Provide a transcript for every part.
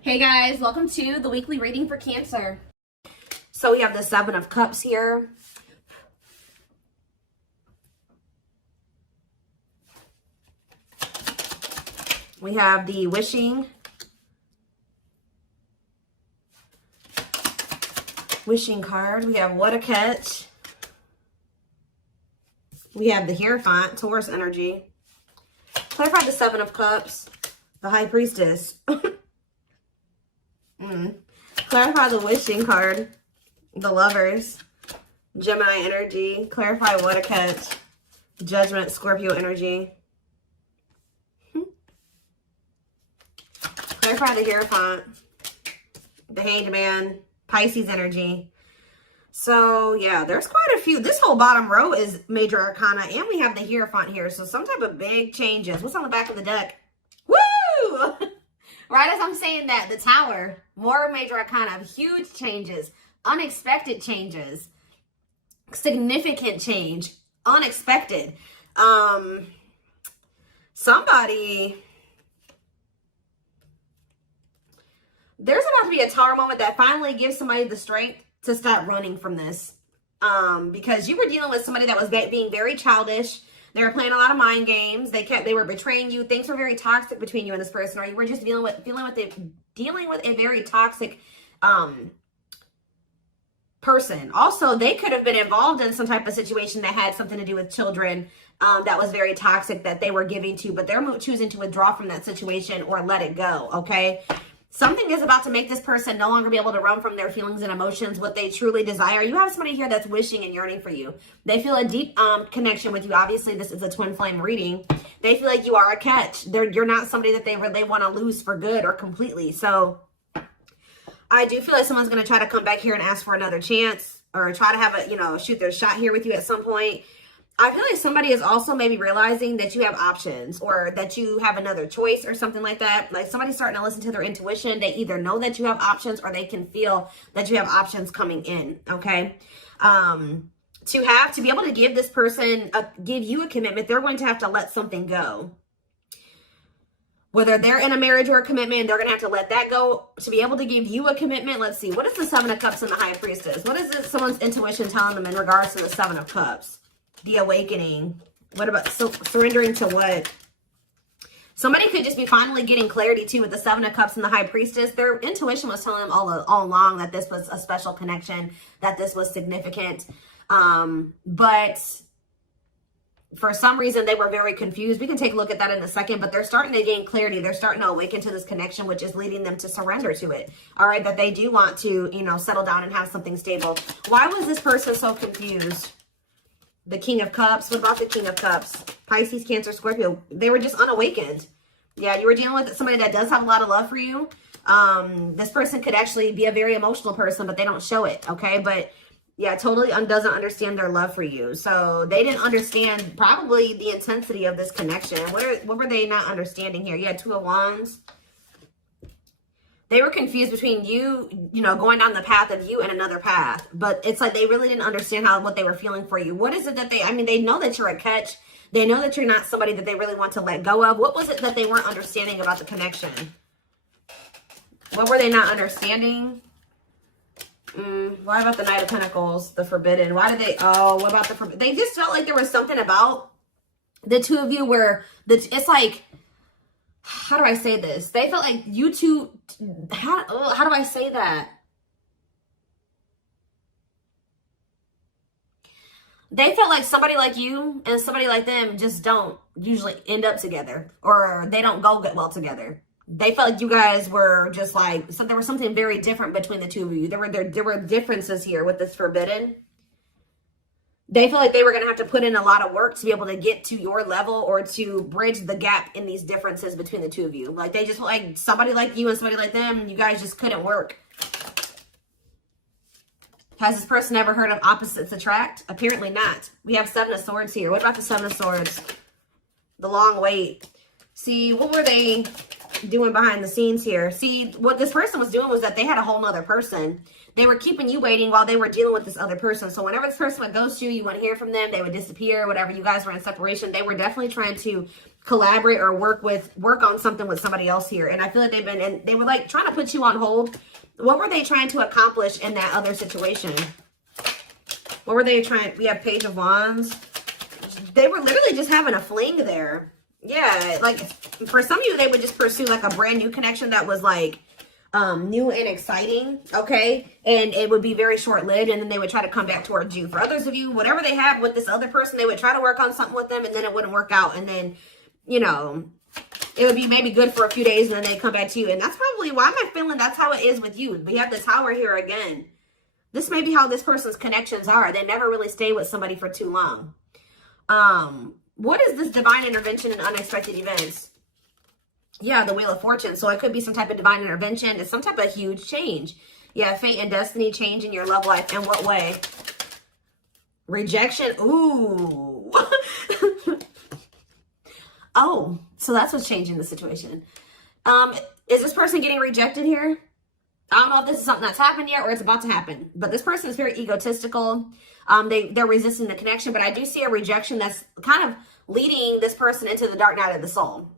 Hey guys, welcome to the weekly reading for Cancer. So we have the Seven of Cups here. We have the wishing card. We have what a catch. We have the Hierophant, Taurus energy. Clarify the Seven of Cups, the High Priestess. Clarify the wishing card, the Lovers, Gemini energy. Clarify what a catch, Judgment, Scorpio energy. Clarify the Hierophant, the Hanged Man, Pisces energy. So yeah, there's quite a few. This whole bottom row is major arcana, and we have the Hierophant here. So some type of big changes. What's on the back of the deck? Woo! Right as I'm saying that, the Tower, more major arcana, huge changes, unexpected changes, significant change, unexpected. Somebody, there's about to be a Tower moment that finally gives somebody the strength to stop running from this. Because you were dealing with somebody that was being very childish. They were playing a lot of mind games. They were betraying you. Things were very toxic between you and this person, or you were just dealing with a very toxic person. Also, they could have been involved in some type of situation that had something to do with children that was very toxic that they were giving to, but they're choosing to withdraw from that situation or let it go, okay? Something is about to make this person no longer be able to run from their feelings and emotions, what they truly desire. You have somebody here that's wishing and yearning for you. They feel a deep connection with you. Obviously, this is a twin flame reading. They feel like you are a catch. You're not somebody that they want to lose for good or completely. So I do feel like someone's going to try to come back here and ask for another chance or try to have a, shoot their shot here with you at some point. I feel like somebody is also maybe realizing that you have options or that you have another choice or something like that. Like somebody's starting to listen to their intuition. They either know that you have options or they can feel that you have options coming in, okay? To be able to give this person, give you a commitment, they're going to have to let something go. Whether they're in a marriage or a commitment, they're going to have to let that go to be able to give you a commitment. Let's see. What is the Seven of Cups and the High Priestess? What is someone's intuition telling them in regards to the Seven of Cups? The awakening. What about surrendering to what? Somebody could just be finally getting clarity too with the Seven of Cups and the High Priestess. Their intuition was telling them all along that this was a special connection, that this was significant. But for some reason, they were very confused. We can take a look at that in a second, but they're starting to gain clarity. They're starting to awaken to this connection, which is leading them to surrender to it. All right, that they do want to, settle down and have something stable. Why was this person so confused? The King of Cups. What about the King of Cups? Pisces, Cancer, Scorpio. They were just unawakened. Yeah, you were dealing with somebody that does have a lot of love for you. This person could actually be a very emotional person, but they don't show it, okay? But yeah, totally doesn't understand their love for you. So they didn't understand probably the intensity of this connection. What were they not understanding here? You had Two of Wands. They were confused between you, going down the path of you and another path. But it's like they really didn't understand what they were feeling for you. What is it that they know that you're a catch. They know that you're not somebody that they really want to let go of. What was it that they weren't understanding about the connection? What were they not understanding? What about the Knight of Pentacles, the Forbidden? What about the Forbidden? They just felt like there was something about the two of you where it's like, how do I say this? They felt like you two, how do I say that? They felt like somebody like you and somebody like them just don't usually end up together, or they don't go get well together. They felt like you guys were just like, there was something very different between the two of you. There were differences here with this Forbidden. They feel like they were going to have to put in a lot of work to be able to get to your level or to bridge the gap in these differences between the two of you. Like they just like somebody like you and somebody like them, you guys just couldn't work. Has this person ever heard of opposites attract? Apparently not. We have Seven of Swords here. What about the Seven of Swords? The long wait. See, what were they? doing behind the scenes here. See, what this person was doing was that they had a whole nother person. They were keeping you waiting while they were dealing with this other person. So whenever this person would ghost you, you wouldn't hear from them. They would disappear. Whatever, you guys were in separation. They were definitely trying to collaborate or work on something with somebody else here. And I feel like they were like trying to put you on hold. What were they trying to accomplish in that other situation? What were they trying? We have Page of Wands. They were literally just having a fling there. Yeah, like for some of you, they would just pursue like a brand new connection that was like new and exciting, okay? And it would be very short-lived, and then they would try to come back towards you. For others of you, whatever they have with this other person, they would try to work on something with them, and then it wouldn't work out. And then, you know, it would be maybe good for a few days, and then they come back to you. And that's probably why I'm feeling that's how it is with you. We have the Tower here again. This may be how this person's connections are. They never really stay with somebody for too long. What is this divine intervention and unexpected events? Yeah, the Wheel of Fortune. So it could be some type of divine intervention. It's some type of huge change. Yeah, fate and destiny change in your love life. In what way? Rejection. Ooh. Oh, so that's what's changing the situation. Is this person getting rejected here? I don't know if this is something that's happened yet or it's about to happen. But this person is very egotistical. They're resisting the connection. But I do see a rejection that's kind of leading this person into the dark night of the soul.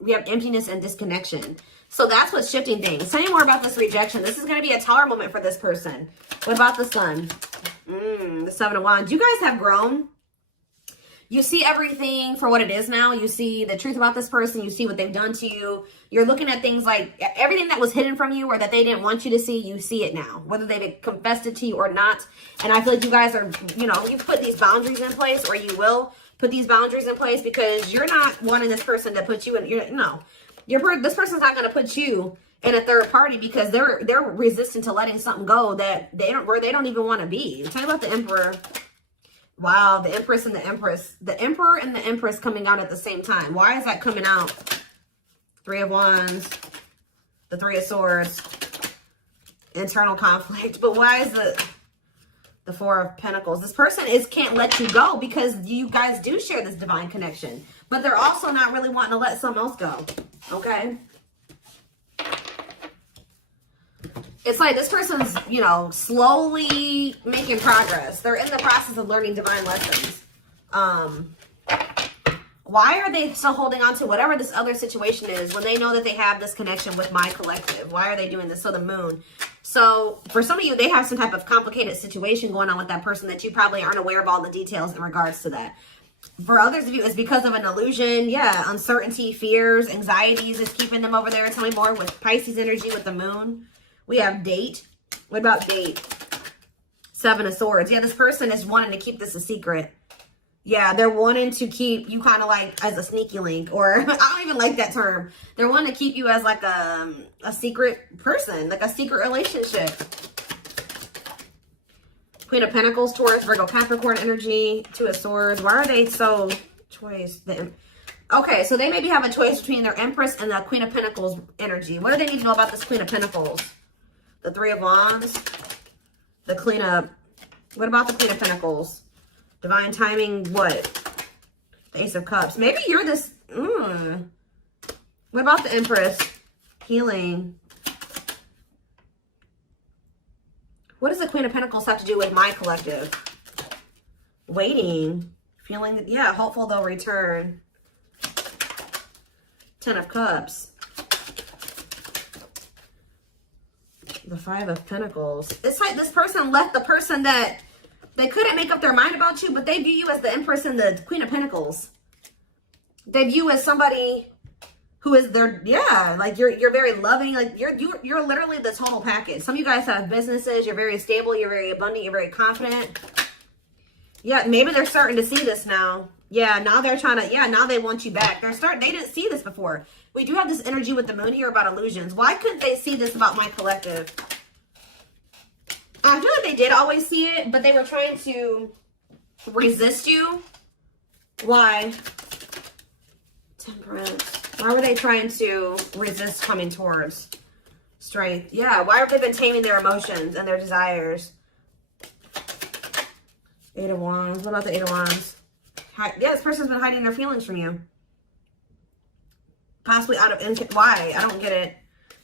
We have emptiness and disconnection. So that's what's shifting things. Tell me more about this rejection. This is going to be a Tower moment for this person. What about the Sun? The Seven of Wands. You guys have grown. You see everything for what it is now. You see the truth about this person. You see what they've done to you. You're looking at things like everything that was hidden from you or that they didn't want you to see, you see it now, whether they've confessed it to you or not. And I feel like you guys are, you know, you've put these boundaries in place, or you will put these boundaries in place, because you're not wanting this person to put you in, this person's not going to put you in a third party because they're resistant to letting something go that they don't even want to be. Tell me about the Emperor. Wow, the Empress and the Empress. The Emperor and the Empress coming out at the same time. Why is that coming out? Three of Wands, the Three of Swords, internal conflict. But why is the Four of Pentacles? This person can't let you go because you guys do share this divine connection. But they're also not really wanting to let someone else go. Okay? It's like this person's, you know, slowly making progress. They're in the process of learning divine lessons. Why are they still holding on to whatever this other situation is when they know that they have this connection with my collective? Why are they doing this? So the Moon. So for some of you, they have some type of complicated situation going on with that person that you probably aren't aware of all the details in regards to that. For others of you, it's because of an illusion. Yeah, uncertainty, fears, anxieties is keeping them over there. Tell me more with Pisces energy with the Moon. We have Date. What about Date? Seven of Swords. Yeah, this person is wanting to keep this a secret. Yeah, they're wanting to keep you kind of like as a sneaky link, or I don't even like that term. They're wanting to keep you as like a secret person, like a secret relationship. Queen of Pentacles, Taurus, Virgo, Capricorn energy, Two of Swords. Why are they so choice? Okay, so they maybe have a choice between their Empress and the Queen of Pentacles energy. What do they need to know about this Queen of Pentacles? The Three of Wands, the Queen of... What about the Queen of Pentacles? Divine timing, what? The Ace of Cups. Maybe you're this... What about the Empress? Healing. What does the Queen of Pentacles have to do with my collective? Waiting. Feeling... Yeah, hopeful they'll return. Ten of Cups. The Five of Pentacles. It's like this person left the person that they couldn't make up their mind about you, but they view you as the Empress and the Queen of Pentacles. They view you as somebody who is their, yeah, like you're very loving, like you're literally the total package. Some of you guys have businesses, you're very stable, you're very abundant, you're very confident. Yeah, maybe they're starting to see this now. Yeah, now they're trying to, yeah, now they want you back. They didn't see this before. We do have this energy with the Moon here about illusions. Why couldn't they see this about my collective? I feel like they did always see it, but they were trying to resist you. Why? Temperance. Why were they trying to resist coming towards strength? Yeah, why have they been taming their emotions and their desires? Eight of Wands. What about the Eight of Wands? Yeah, this person's been hiding their feelings from you. Possibly out of, why? I don't get it.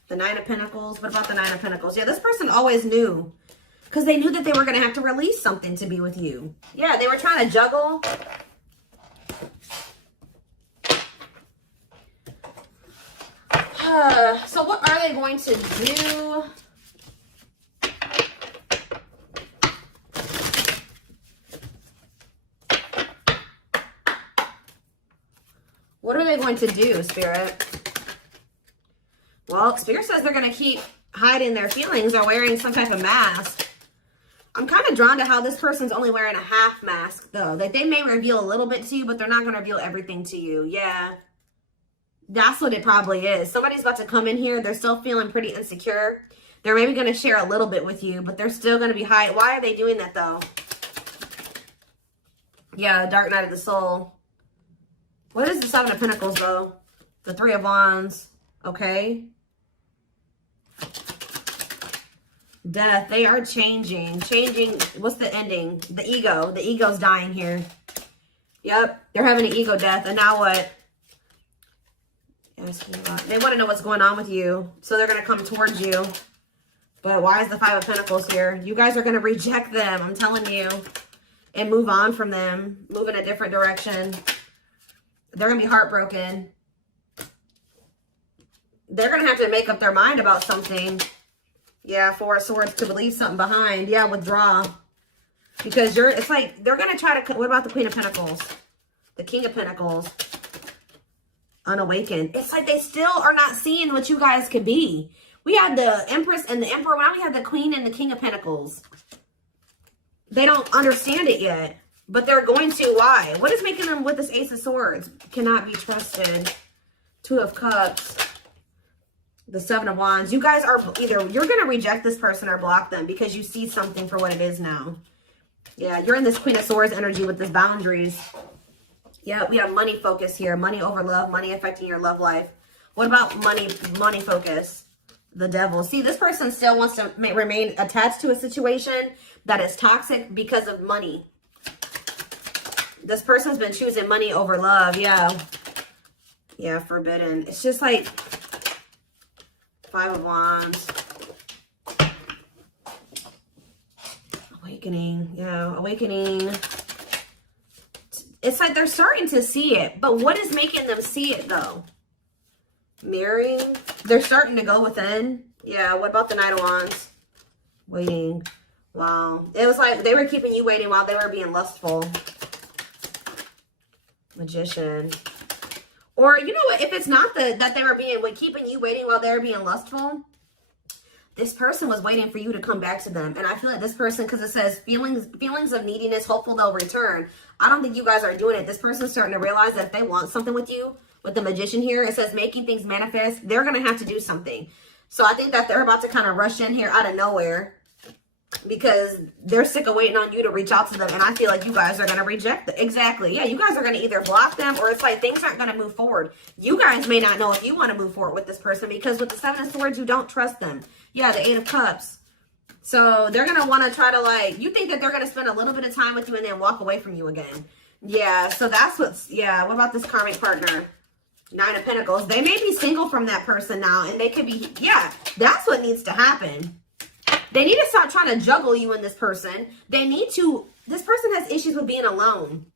The Nine of Pentacles. What about the Nine of Pentacles? Yeah, this person always knew. Because they knew that they were going to have to release something to be with you. Yeah, they were trying to juggle. So what are they going to do? What are they going to do, Spirit? Well, Spirit says they're going to keep hiding their feelings or wearing some type of mask. I'm kind of drawn to how this person's only wearing a half mask, though. Like, they may reveal a little bit to you, but they're not going to reveal everything to you. Yeah. That's what it probably is. Somebody's about to come in here. They're still feeling pretty insecure. They're maybe going to share a little bit with you, but they're still going to be hiding. Why are they doing that, though? Yeah, Dark Night of the Soul. What is the Seven of Pentacles, though? The Three of Wands. Okay. Death. They are changing. Changing. What's the ending? The ego. The ego's dying here. Yep. They're having an ego death. And now what? They want to know what's going on with you. So they're going to come towards you. But why is the Five of Pentacles here? You guys are going to reject them. I'm telling you. And move on from them. Move in a different direction. They're going to be heartbroken. They're going to have to make up their mind about something. Yeah, Four of Swords, to leave something behind. Yeah, withdraw. Because it's like, they're going to try to, what about the Queen of Pentacles? The King of Pentacles. Unawakened. It's like they still are not seeing what you guys could be. We had the Empress and the Emperor. Now we have the Queen and the King of Pentacles. They don't understand it yet. But they're going to. Why? What is making them with this Ace of Swords? Cannot be trusted. Two of Cups. The Seven of Wands. You guys are either, you're going to reject this person or block them because you see something for what it is now. Yeah, you're in this Queen of Swords energy with this boundaries. Yeah, we have money focus here. Money over love. Money affecting your love life. What about money focus? The Devil. See, this person still wants to remain attached to a situation that is toxic because of money. This person's been choosing money over love. Yeah. Yeah, forbidden. It's just like Five of Wands. Awakening. Yeah, awakening. It's like they're starting to see it. But what is making them see it, though? Mirroring. They're starting to go within. Yeah, what about the Knight of Wands? Waiting. Wow. It was like they were keeping you waiting while they were being lustful. Magician. Or, you know what? If it's not that they were keeping you waiting while they were being lustful, this person was waiting for you to come back to them. And I feel like this person, because it says feelings of neediness, hopeful they'll return. I don't think you guys are doing it. This person's starting to realize that if they want something with you, with the Magician here, it says making things manifest, they're going to have to do something. So I think that they're about to kind of rush in here out of nowhere because they're sick of waiting on you to reach out to them. And I feel like you guys are going to reject them. Exactly. Yeah, you guys are going to either block them or it's like things aren't going to move forward. You guys may not know if you want to move forward with this person because with the Seven of Swords, you don't trust them. Yeah, the Eight of Cups. So they're going to want to try to like, you think that they're going to spend a little bit of time with you and then walk away from you again. Yeah, so that's what's, yeah, what about this karmic partner? Nine of Pentacles. They may be single from that person now and they could be, yeah, that's what needs to happen. They need to stop trying to juggle you and this person. They need to, this person has issues with being alone.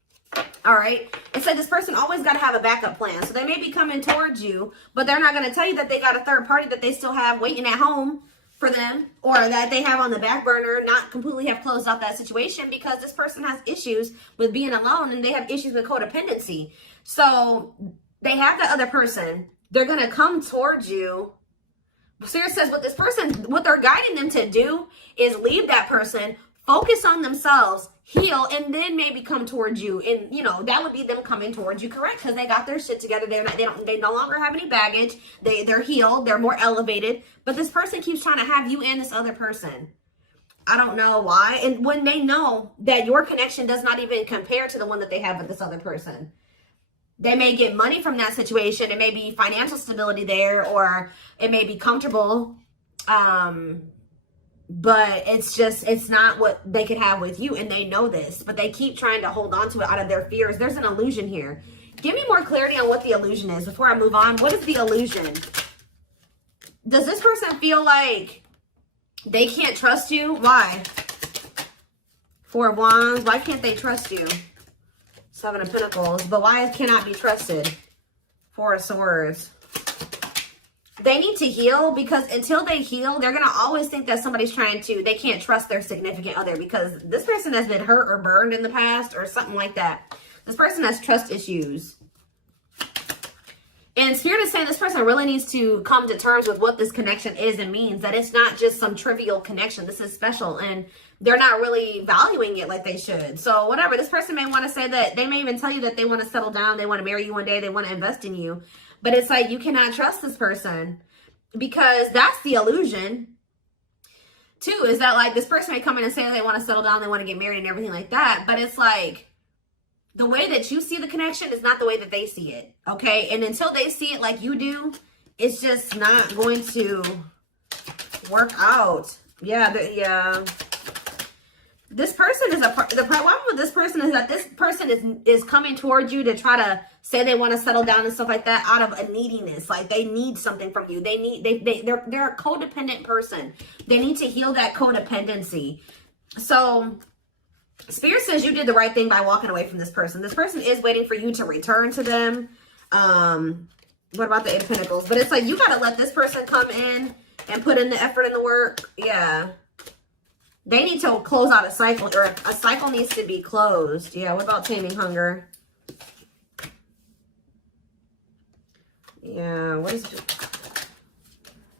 All right. It said this person always got to have a backup plan. So they may be coming towards you, but they're not going to tell you that they got a third party that they still have waiting at home for them or that they have on the back burner, not completely have closed out that situation because this person has issues with being alone and they have issues with codependency. So they have the other person. They're going to come towards you. Spirit says what this person, what they're guiding them to do is leave that person, focus on themselves, heal, and then maybe come towards you. And, you know, that would be them coming towards you, correct? Because they got their shit together. They no longer have any baggage. They're healed. They're more elevated. But this person keeps trying to have you and this other person. I don't know why. And when they know that your connection does not even compare to the one that they have with this other person. They may get money from that situation. It may be financial stability there, or it may be comfortable. But it's not what they could have with you. And they know this, but they keep trying to hold on to it out of their fears. There's an illusion here. Give me more clarity on what the illusion is before I move on. What is the illusion? Does this person feel like they can't trust you? Why? Four of Wands. Why can't they trust you? Seven of Pentacles. But why it cannot be trusted? Four of Swords. They need to heal, because until they heal, they're going to always think that somebody's they can't trust their significant other, because this person has been hurt or burned in the past or something like that. This person has trust issues. And Spirit is saying this person really needs to come to terms with what this connection is and means. That it's not just some trivial connection. This is special, and they're not really valuing it like they should. So whatever, this person may want to say that, they may even tell you that they want to settle down, they want to marry you one day, they want to invest in you. But it's like, you cannot trust this person, because that's the illusion. Two, is that like this person may come in and say they want to settle down, they want to get married and everything like that. But it's like, the way that you see the connection is not the way that they see it, okay? And until they see it like you do, it's just not going to work out. Yeah. This person is the problem with this person is that this person is coming towards you to try to say they want to settle down and stuff like that out of a neediness. Like, they need something from you. They're a codependent person. They need to heal that codependency. So Spirit says you did the right thing by walking away from this person. This person is waiting for you to return to them. What about the Eight of Pentacles? But it's like, you got to let this person come in and put in the effort and the work. Yeah. They need to close out a cycle, or a cycle needs to be closed. Yeah, what about taming hunger? Yeah, what is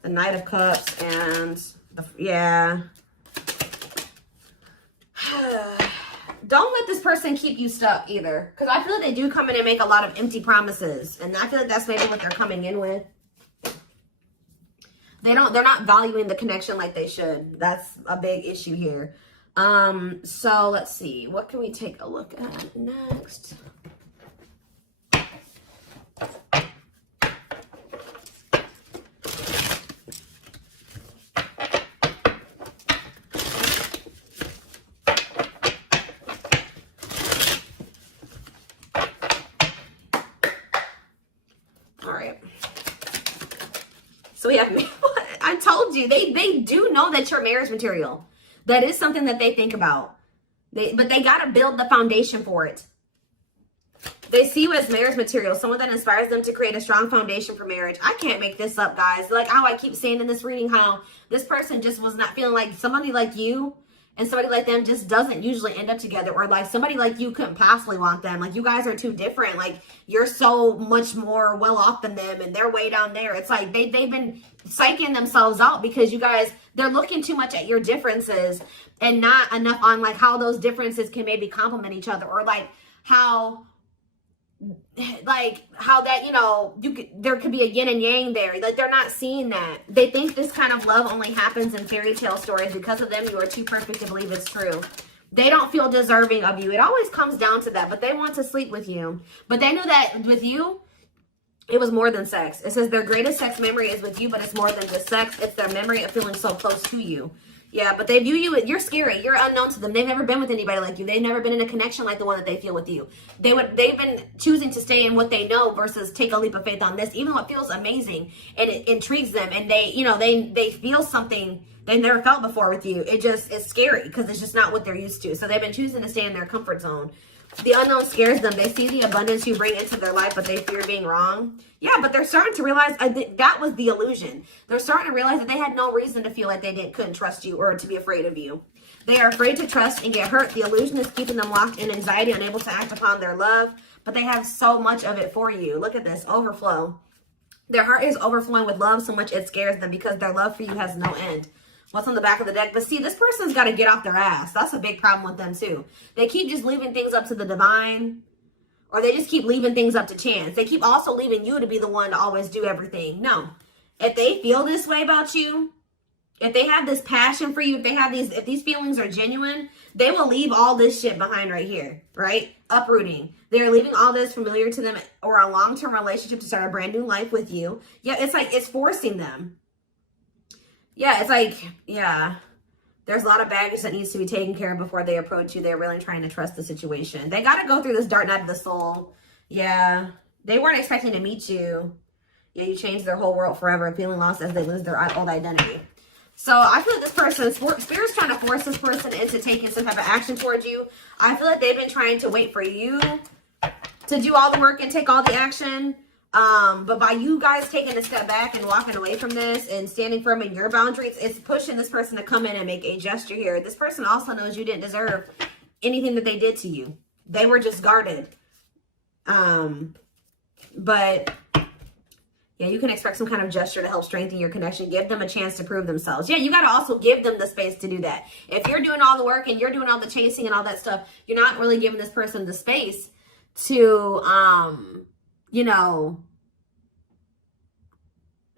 the Knight of Cups and yeah. Don't let this person keep you stuck either, because I feel like they do come in and make a lot of empty promises, and I feel like that's maybe what they're coming in with. They're not valuing the connection like they should. That's a big issue here. So let's see. What can we take a look at next? All right. So we have, I told you, they do know that you're marriage material. That is something that they think about. But they got to build the foundation for it. They see you as marriage material, someone that inspires them to create a strong foundation for marriage. I can't make this up, guys. Like how I keep saying in this reading, how this person just was not feeling like somebody like you and somebody like them just doesn't usually end up together, or like somebody like you couldn't possibly want them. Like, you guys are too different. Like, you're so much more well off than them, and they're way down there. It's like they've been psyching themselves out because you guys, they're looking too much at your differences and not enough on like how those differences can maybe complement each other, or like how that, you know, there could be a yin and yang there. Like, they're not seeing that. They think this kind of love only happens in fairy tale stories. Because of them, you are too perfect to believe it's true. They don't feel deserving of you. It always comes down to that, but they want to sleep with you. But they know that with you, it was more than sex. It says their greatest sex memory is with you, but it's more than just sex. It's their memory of feeling so close to you. Yeah, but they view you, you're scary. You're unknown to them. They've never been with anybody like you. They've never been in a connection like the one that they feel with you. They've been choosing to stay in what they know versus take a leap of faith on this, even though it feels amazing and it intrigues them. And they, you know, they feel something they never felt before with you. It just is scary because it's just not what they're used to. So they've been choosing to stay in their comfort zone. The unknown scares them. They see the abundance you bring into their life, but they fear being wrong. Yeah, but they're starting to realize that was the illusion. They're starting to realize that they had no reason to feel like they couldn't trust you or to be afraid of you. They are afraid to trust and get hurt. The illusion is keeping them locked in anxiety, unable to act upon their love, but they have so much of it for you. Look at this, overflow. Their heart is overflowing with love so much it scares them because their love for you has no end. What's on the back of the deck? But see, this person's got to get off their ass. That's a big problem with them too. They keep just leaving things up to the divine, or they just keep leaving things up to chance. They keep also leaving you to be the one to always do everything. No. If they feel this way about you, if they have this passion for you, if these feelings are genuine, they will leave all this shit behind right here, right? Uprooting. They're leaving all this familiar to them or a long-term relationship to start a brand new life with you. Yeah, it's like it's forcing them. Yeah, it's like, yeah, there's a lot of baggage that needs to be taken care of before they approach you. They're really trying to trust the situation. They got to go through this dark night of the soul. Yeah, they weren't expecting to meet you. Yeah, you changed their whole world forever, feeling lost as they lose their old identity. So I feel like this person, Spirit's trying to force this person into taking some type of action towards you. I feel like they've been trying to wait for you to do all the work and take all the action. But by you guys taking a step back and walking away from this and standing firm in your boundaries, it's pushing this person to come in and make a gesture here. This person also knows you didn't deserve anything that they did to you. They were just guarded. But yeah, you can expect some kind of gesture to help strengthen your connection. Give them a chance to prove themselves. Yeah, you got to also give them the space to do that. If you're doing all the work and you're doing all the chasing and all that stuff, you're not really giving this person the space to, you know,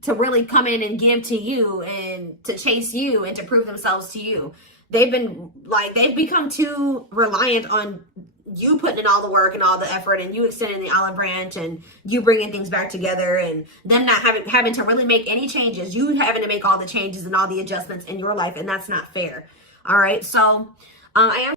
to really come in and give to you and to chase you and to prove themselves to you. They've become too reliant on you putting in all the work and all the effort and you extending the olive branch and you bringing things back together and them not having to really make any changes. You having to make all the changes and all the adjustments in your life, and that's not fair. All right. So I am